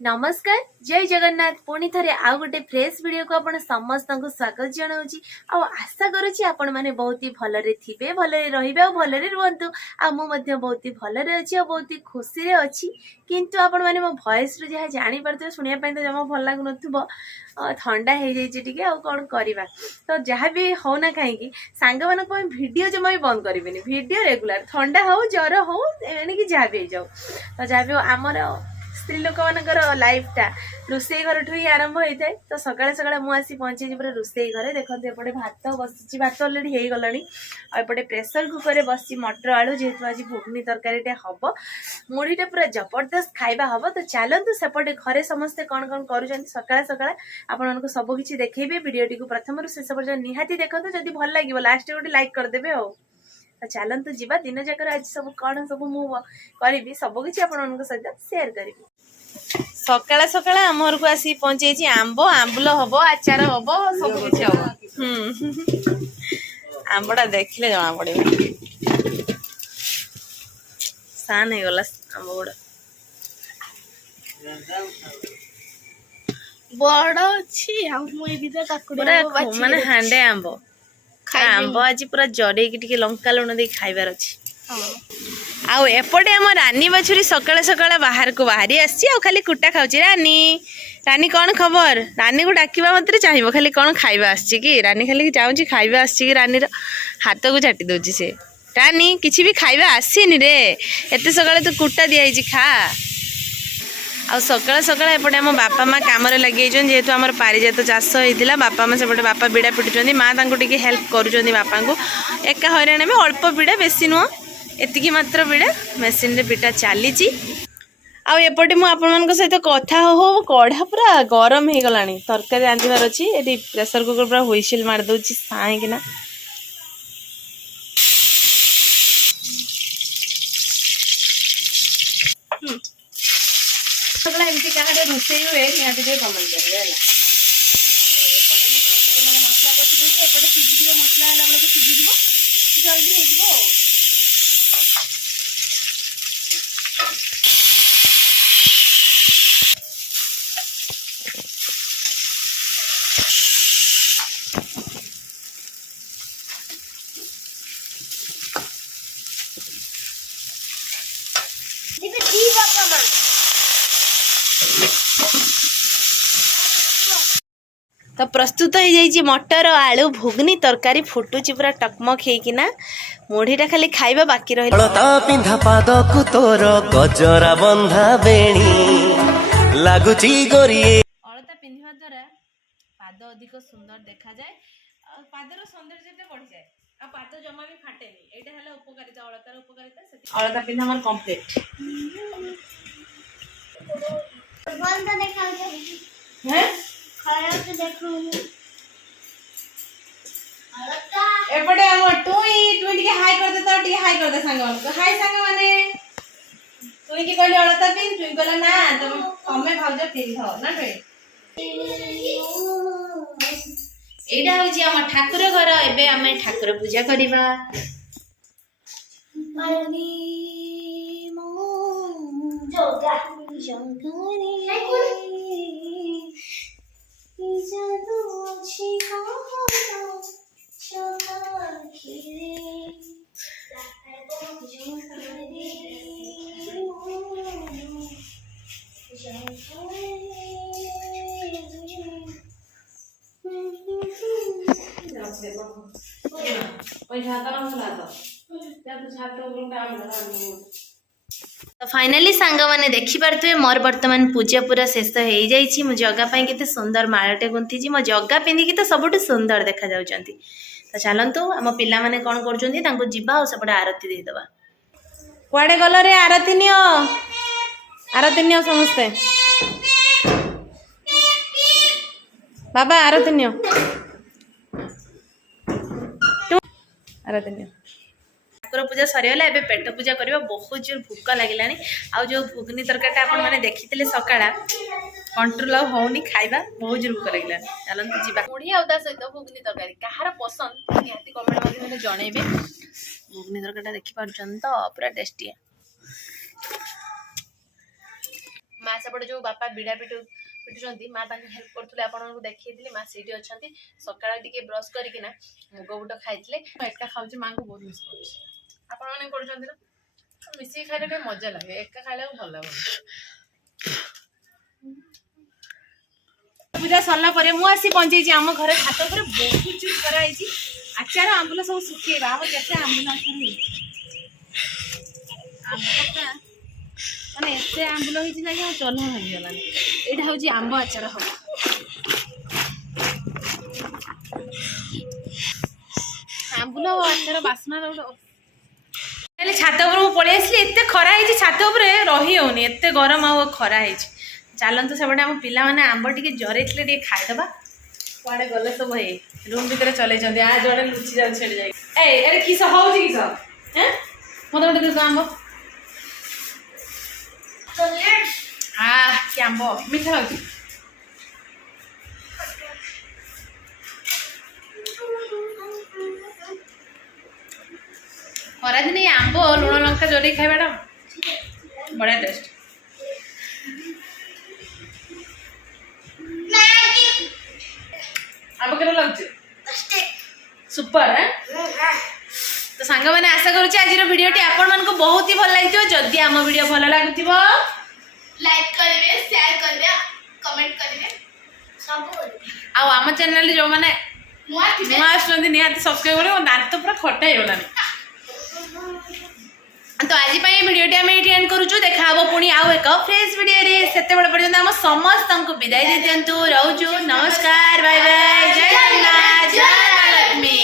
नमस्कार जय जगन्नाथ पुणी थे आउ गोटे फ्रेश वीडियो को आपण समस्त को स्वागत जनाऊँगी। आशा करुँची आपण मैंने बहुत ही भलरे थे भलरे रहिबे और भलरे रुहतु। मुझे बहुत ही भलरे अच्छी और बहुत ही खुशी रे अच्छी किंतु आपण मैंने मो वॉइस रू जहाँ जानी पारथि सुनिया तो जमा भल लागुन ठंडा हो जाइए आ कौन करवा तो जहाँ भी हो ना कहीं सांग मान भिडियो जमा भी बंद करें भिडियो रेगुलर ठंडा हो जर हो एणिकी जहाँ भी जाऊ तो जहाँ भी आमर स्त्री लोक मानकर लाइफटा रोसई घर ठू ही आरंभ होता है। तो सकाଳେ सकाଳେ ମୁଁ आसी पहुंची पूरा रोसई घरे देखते एपटे भात बसी भात अलरेडी हो गलानी एपटे प्रेसर कुकर बसी मटर आलू जेहेतु आज घुगनी तरकारी हम मुढ़ीटे पूरा जबरदस्त खाଇବା हम। तो चलतु सेपटे घरे समस्ते कौन कौन कर सकाଳେ सकाଳେ आपन को सब किसी देखिए वीडियोटी को प्रथम शेष पर्यटन निहाती देखते जदि भल लगे लास्ट गोटे लाइक करदेवे आ चलतु जीवा दिन जाकर आज सब कौन सब मुझे सबकि आपण सहित सेयार करी। सकाଳେ सकाଳେ आम घर को आसी पहुंचे आंब आंबुल हम आचार हम सब किसी हम आंबटा देखले जना पड़े सान हो गला आंब गुड़ा बड़ अच्छी माने हांडे आंब आंब आज पूरा जड़े की लंका लुण दे खाइबार अच्छी। आउ एपटे आम रानी बाछुरी सकाଳେ सकाଳେ बाहर को बाहरी आसी खाली कुटा खाऊची। रानी रानी कौन खबर रानी को डाकिबा मत चाहिए खाली कौन खाइबा आसी कि रानी खाली चाहूँ खाइबा आसी कि रानी हाथ को चाटी दौची से रानी किसी भी खाइबा आसीनी रे एत सकाଳେ तू कुटा दिखाई खा। आ सकाଳେ सकाଳେ एपटे आम बापा माँ कम लगे जेहेतु आम पारिजात चाष होता बापा माँ सेपटे बापा बिड़ा पिटुच्च माँ टे हेल्प करुँच बापा को एका हईराण में अल्प बिड़ा बेसी नुह एतिकी मात्र बिड़ा मेसीन रे बिटा चली आउपटे मुझे सहित कथा हो कढ़ा पूरा गरम हो गला तरकारी रांधार अच्छी ये प्रेसर कुकर पूरा हुईसिल मारदे साइकिना एमती क्या रोसई हुए निहाती कमेंट करेंगे मसला कषि एपटे सीझी मसला है बेलू सीझी जल्दी हो तो प्रस्तुत हो जाइए मटर आलू भुगनी तरकारी फुटुची पूरा टकमक होना मुढ़ीटा खाली खाइबा बाकी रही पिंधा पाद को तोर गजरा बंधा बेणी लागुची गोरिए अलता पिंधिबा द्वारा पाद अधिक सुंदर देखा जाए पादर सौंदर्य बढ़ी जाए आ पाद जमा भी फाटेनी एटा हला उपकारिता अलतार उपकारिता अलता पिंधा हमर कंप्लीट बंद देखा हैं एपटे हम टुई टुई टिके हाई कर दे तो टिके हाई कर दे संग को हाय संग माने टुई के कहले अलता पिन टुई कहला ना तमे भाउज पिन हो ना टुई एडा हो जी हम ठाकुर घर एबे हमें ठाकुर पूजा करिबा मरनी मो जोगा जोगानी जादू अच्छी हो चमकीरे तो फाइनली सांग मैंने देखी पारे मोर बर्तमान पूजा पूरा शेष हो जाइए मो जगह के सुंदर मालटे गुंथी मो जगह पिंधिकी तो सबुठ सुंदर देखा जाउछंती। तो चलतु आम पिला माने कौन कर सेपटे आरती देदेबा कुआडे गल रे आरती नियो समस्ते बाबा आरती नियो आरती नियो ठाकुर पूजा सरीगला एबे पेट पूजा करबा बहुत जोर भूक लगिलानी आ जो भुगनी तरकारीटा आपण माने देखिथिले सकाळा कंट्रोल होनी खाइबा बहुत जोर भूक लगिलानी चलंतु जीवा मुढ़ी आ ता सहित भुगनी तरकारी कहार पसंद निहाती कमेंट मध्ये जणेबे भुगनी तरकारीटा देखि पारछन तो पूरा टेस्टी माँ सेपटे जो बापा बिड़ा पिटुंट माँ हेल्प करते आपको देखी माँ सीठी अच्छा सका टे ब्रश करना मुग बुट खाई एका खाऊँ माँ को बहुत मिस कर मिसिक खाइले मजा लगे एका खाइला भल लगे पूजा सरला मुझे पहुंची आम घर छात पर बहुत चूज कराई आचार आंबुल सब सुखेबा आम केते आंबुल आचार माने एते आंबुल होइछि जे चल भांगी गलानी एटा होछि आंब आचार हम आंबुल आचार बासना हेले छात ऊपर पळै आसली एते खरा होइछि छात ऊपर रही होनी एते गरम आ खरा होइछि चलतु सेपटे आम पिला माने आंब टिके जरे टे खाईदबा कुआडे गले सब हे रूम भीतर चलै आ जड़े लुचि जाए अरे किस हौछि किस हैं मत गोटे दे आंब कि आंब मीठा हौछि खरा दिन आंब लुण लंका जरे खाइबाटा बढ़िया टेस्ट आंब के लगुच सुपर तो सांग मैंने आशा करुच्ची आज भिडियोटी आपण मानक बहुत ही भल लगी जदि आम वीडियो भल लगुव लाइक करेंगे शेयर करेंगे कमेंट करेंगे सब आम चैनल जो मैंने नुआ आसुच्च निहाती सब्सक्राइब करेंगे मो दांत पूरा खटा होगलानी तो आज भिडियोटी आम ये एंड करुचु देखा पुणी आउ एक फ्रेश वीडियो से पर्यंत आम समस्त विदाई दे दिंतु रोचु नमस्कार बाय बाय जय जगन्नाथ जय लक्ष्मी।